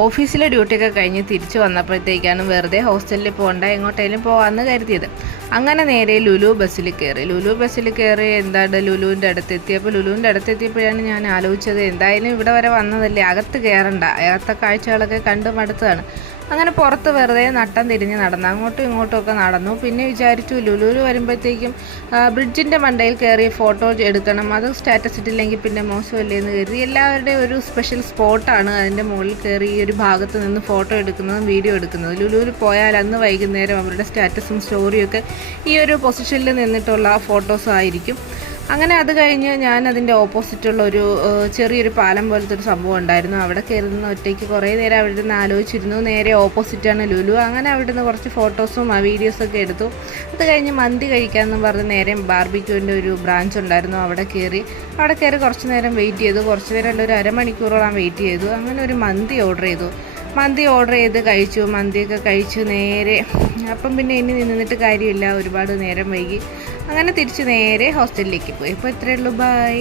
ഓഫീസിലെ ഡ്യൂട്ടിയൊക്കെ കഴിഞ്ഞ് തിരിച്ചു വന്നപ്പോഴത്തേക്കാണ് വെറുതെ ഹോസ്റ്റലിൽ പോകണ്ട എങ്ങോട്ടേലും പോകാമെന്ന് കരുതിയത്. അങ്ങനെ നേരെ ലുലു ബസ്സിൽ കയറി എന്താണ് ലുലുവിൻ്റെ അടുത്തെത്തിയപ്പോൾ ഞാൻ ആലോചിച്ചത്, എന്തായാലും ഇവിടെ വരെ വന്നതല്ലേ, അകത്ത് കയറണ്ട, അകത്തെ കാഴ്ചകളൊക്കെ കണ്ട് മടുത്തതാണ്. അങ്ങനെ പുറത്ത് വെറുതെ നട്ടം തിരിഞ്ഞ് നടന്നു, അങ്ങോട്ടും ഇങ്ങോട്ടും ഒക്കെ നടന്നു. പിന്നെ വിചാരിച്ചു ലുലുവിൽ വരുമ്പോഴത്തേക്കും ബ്രിഡ്ജിൻ്റെ മണ്ടയിൽ കയറി ഫോട്ടോ എടുക്കണം, അത് സ്റ്റാറ്റസ് ഇട്ടില്ലെങ്കിൽ പിന്നെ മോശമല്ലേ എന്ന് കരുതി. എല്ലാവരുടെയും ഒരു സ്പെഷ്യൽ സ്പോട്ടാണ് അതിൻ്റെ മുകളിൽ കയറി ഈ ഒരു ഭാഗത്ത് നിന്ന് ഫോട്ടോ എടുക്കുന്നതും വീഡിയോ എടുക്കുന്നതും. ലുലുവിൽ പോയാൽ അന്ന് വൈകുന്നേരം അവരുടെ സ്റ്റാറ്റസും സ്റ്റോറിയും ഒക്കെ ഈ ഒരു പൊസിഷനിൽ നിന്നിട്ടുള്ള ഫോട്ടോസ് ആയിരിക്കും. അങ്ങനെ അത് കഴിഞ്ഞ് ഞാൻ അതിൻ്റെ ഓപ്പോസിറ്റുള്ള ഒരു ചെറിയൊരു പാലം പോലത്തെ ഒരു സംഭവം ഉണ്ടായിരുന്നു. അവിടെ കയറുന്ന ഒറ്റയ്ക്ക് കുറേ നേരം അവിടെ നിന്ന് ആലോചിച്ചിരുന്നു. നേരെ ഓപ്പോസിറ്റാണ് ലുലു. അങ്ങനെ അവിടെ നിന്ന് കുറച്ച് ഫോട്ടോസും വീഡിയോസൊക്കെ എടുത്തു. അത് കഴിഞ്ഞ് മന്തി കഴിക്കാമെന്ന് പറഞ്ഞ് നേരെ ബാർബിക്യൂവിൻ്റെ ഒരു ബ്രാഞ്ച് ഉണ്ടായിരുന്നു, അവിടെ കയറി കുറച്ച് നേരം വെയിറ്റ് ചെയ്തു. കുറച്ച് നേരം അല്ല, ഒരു അരമണിക്കൂറോളം വെയിറ്റ് ചെയ്തു. അങ്ങനെ ഒരു മന്തി ഓർഡർ ചെയ്ത് കഴിച്ചു. മന്തിയൊക്കെ കഴിച്ചു നേരെ, അപ്പം പിന്നെ ഇനി നിന്നിട്ട് കാര്യമില്ല, ഒരുപാട് നേരം വൈകി. അങ്ങനെ തിരിച്ച് നേരെ ഹോസ്റ്റലിലേക്ക് പോയി. ഇപ്പോൾ ഇത്രയേ ഉള്ളൂ, ബൈ.